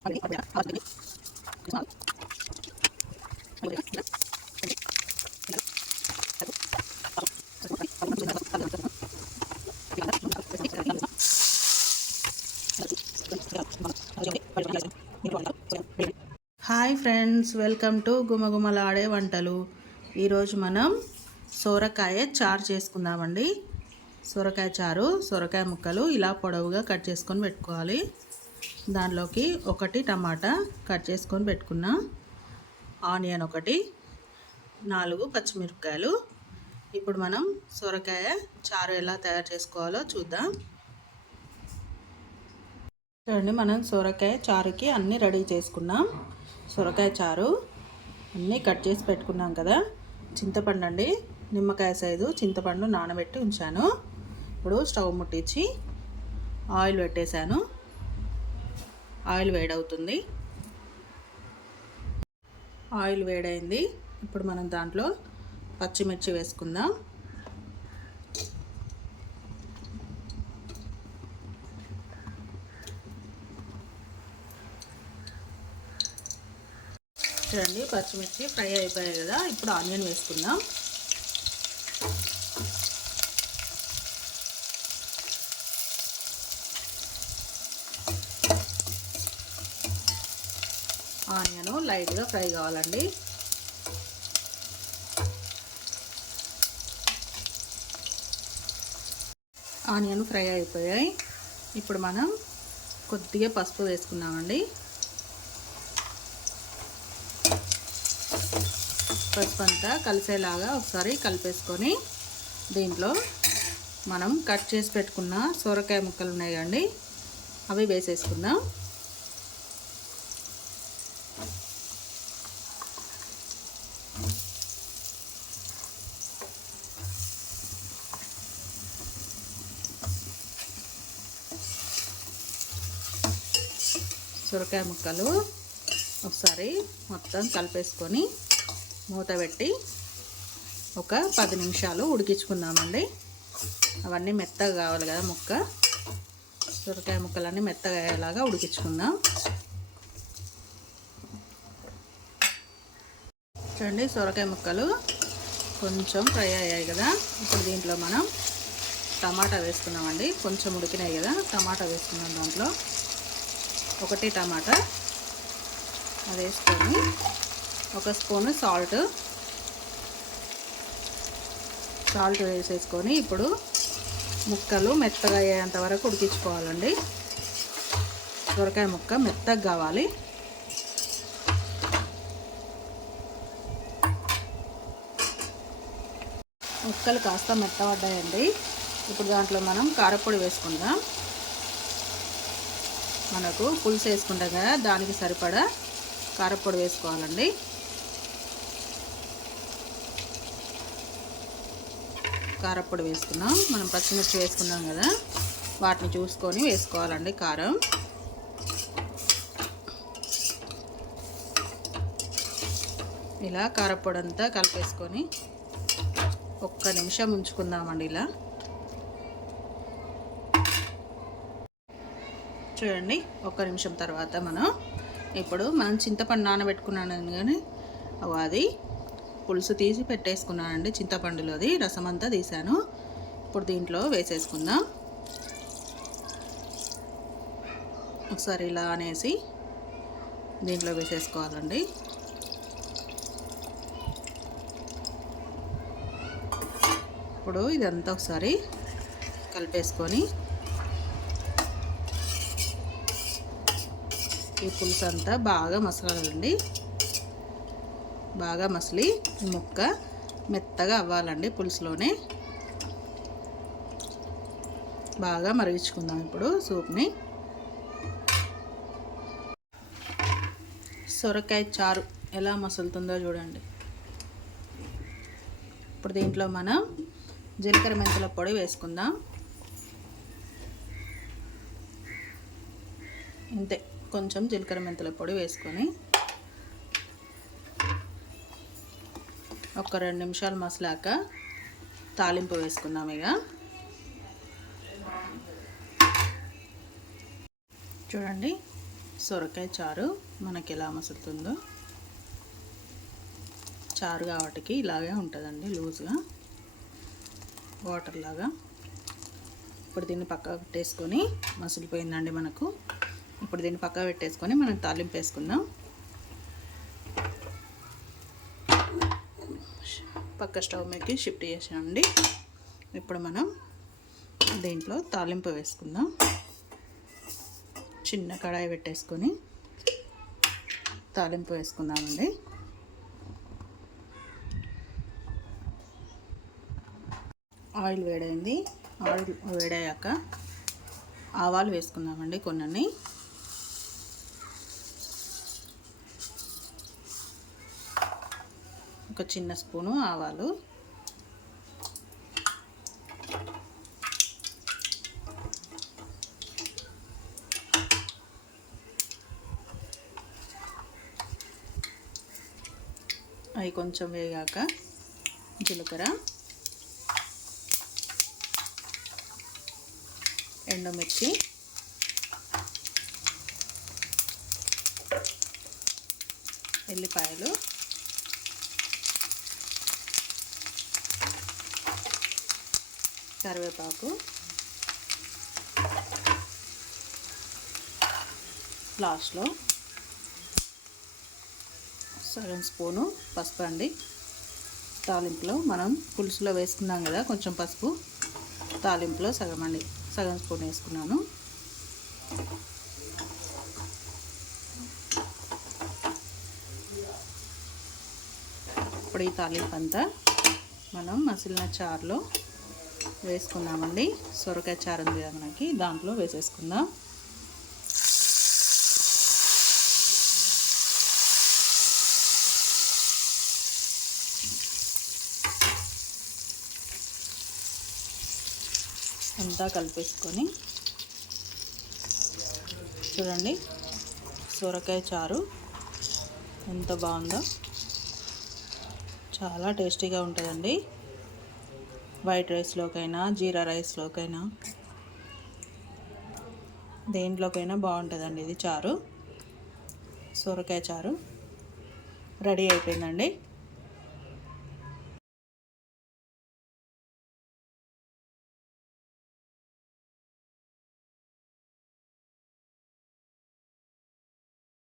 Hi friends welcome to గుమగుమలాడే వంటలు. ఈరోజు మనం సోరకాయ చారు చేసుకుందామండి. సొరకాయ చారు సొరకాయ ముక్కలు ఇలా పొడవుగా కట్ చేసుకొని పెట్టుకోవాలి. దానిలోకి ఒకటి టమాటా కట్ చేసుకొని పెట్టుకున్నా ఆనియన్ ఒకటి నాలుగు పచ్చిమిరపకాయలు. ఇప్పుడు మనం సొరకాయ చారు ఎలా తయారు చేసుకోవాలో చూద్దాం. చూడండి మనం సొరకాయ చారుకి అన్నీ రెడీ చేసుకున్నాం. సొరకాయ చారు అన్నీ కట్ చేసి పెట్టుకున్నాం కదా. చింతపండు అండి నిమ్మకాయ సైజు చింతపండు నానబెట్టి ఉంచాను. ఇప్పుడు స్టవ్ ముట్టించి ఆయిల్ పెట్టేశాను. ఆయిల్ వేడవుతుంది. ఆయిల్ వేడైంది. ఇప్పుడు మనం దాంట్లో పచ్చిమిర్చి వేసుకుందాం. చూడండి పచ్చిమిర్చి ఫ్రై అయిపోయాయి కదా. ఇప్పుడు ఆనియన్ వేసుకుందాం. ఆనియన్ లైట్గా ఫ్రై కావాలండి. ఆనియన్ ఫ్రై అయిపోయాయి. ఇప్పుడు మనం కొద్దిగా పసుపు వేసుకున్నామండి పసుపు అంతా కలిసేలాగా ఒకసారి కలిపేసుకొని దీంట్లో మనం కట్ చేసి పెట్టుకున్న సొరకాయ ముక్కలు ఉన్నాయి కండి అవి వేసేసుకుందాం. సొరకాయ ముక్కలు ఒకసారి మొత్తం కలిపేసుకొని మూత పెట్టి ఒక పది నిమిషాలు ఉడికించుకుందామండి. అవన్నీ మెత్తగా కావాలి కదా ముక్క. సొరకాయ ముక్కలన్నీ మెత్తగా అయ్యేలాగా ఉడికించుకుందాం. చూడండి సొరకాయ ముక్కలు కొంచెం ఫ్రై అయ్యాయి కదా. ఇప్పుడు దీంట్లో మనం టమాటా వేసుకున్నామండి కొంచెం ఉడికినాయి కదా. టమాటా వేసుకున్నాం దాంట్లో. ఒకటి టమాటా. అది వేసుకొని ఒక స్పూను సాల్ట్. సాల్ట్ వేసేసుకొని ఇప్పుడు ముక్కలు మెత్తగా అయ్యేంత వరకు ఉడికించుకోవాలండి. సొరకాయ ముక్క మెత్తగా కావాలి. ముక్కలు కాస్త మెత్తబడ్డాయండి. ఇప్పుడు దాంట్లో మనం కారపొడి వేసుకుందాం. మనకు పులుసు వేసుకుంటాం కదా దానికి సరిపడా కారపొడి వేసుకోవాలండి. కారపొడి వేసుకున్నాం. మనం పచ్చిమిర్చి వేసుకున్నాం కదా వాటిని చూసుకొని వేసుకోవాలండి కారం. ఇలా కారపొడి అంతా కలిపేసుకొని ఒక్క నిమిషం ఉంచుకుందామండి ఇలా. చూడండి ఒక్క నిమిషం తర్వాత మనం ఇప్పుడు మనం చింతపండు నానబెట్టుకున్నాను కానీ అది పులుసు తీసి పెట్టేసుకున్నానండి చింతపండులోది రసం అంతా తీసాను. ఇప్పుడు దీంట్లో వేసేసుకుందాం. ఒకసారి ఇలా అనేసి దీంట్లో వేసేసుకోవాలండి. ఇప్పుడు ఇదంతా ఒకసారి కలిపేసుకొని ఈ పులుసు అంతా బాగా మసలాలండి. బాగా మసలి ముక్క మెత్తగా అవ్వాలండి పులుసులోనే. బాగా మరిగించుకుందాం ఇప్పుడు సూప్ని. సొరకాయ చారు ఎలా మసులుతుందో చూడండి. ఇప్పుడు దీంట్లో మనం జీలకర్ర మెంతుల పొడి వేసుకుందాం. ఇంతే. కొంచెం జీలకర్ర మెంతుల పొడి వేసుకొని ఒక రెండు నిమిషాలు మసలాక తాలింపు వేసుకుందాం ఇక. చూడండి సొరకాయ చారు మనకి ఎలా మసులుతుందో. చారు కాబట్టి ఇలాగే ఉంటుందండి లూజ్గా. వాటర్ లాగా. ఇప్పుడు దీన్ని పక్కకు పెట్టేసుకొని మసిలిపోయిందండి మనకు. ఇప్పుడు దీన్ని పక్క పెట్టేసుకొని మనం తాలింపు వేసుకుందాం. పక్క స్టవ్ మీదకి షిఫ్ట్ చేసామండి ఇప్పుడు మనం దీంట్లో తాలింపు వేసుకుందాం. చిన్న కడాయి పెట్టేసుకొని తాలింపు వేసుకుందామండి. ఆయిల్ వేడైంది. ఆయిల్ వేడయ్యాక ఆవాలు వేసుకుందామండి కొన్ని ఒక చిన్న స్పూను ఆవాలు. అవి కొంచెం వేగాక జీలకర్ర ఎండుమిర్చి ఎల్లిపాయలు కరివేపాకు లాస్ట్లో సగం స్పూను పసుపు అండి. తాలింపులో మనం పులుసులో వేసుకున్నాం కదా కొంచెం పసుపు. తాలింపులో సగం అండి సగం స్పూన్ వేసుకున్నాను. ఇప్పుడు ఈ తాలింపు అంతా మనం మసిలిన చారులో వేసుకుందామండి. సొరకాయ చారు ఉంది కదా మనకి దాంట్లో వేసేసుకుందాం. అంతా కలిపేసుకొని చూడండి సొరకాయ చారు ఎంత బాగుందో. చాలా టేస్టీగా ఉంటుందండి. వైట్ రైస్లోకైనా జీరా రైస్లోకైనా దేంట్లోకైనా బాగుంటుందండి ఇది చారు. సొరకాయ చారు. రెడీ అయిపోయిందండి.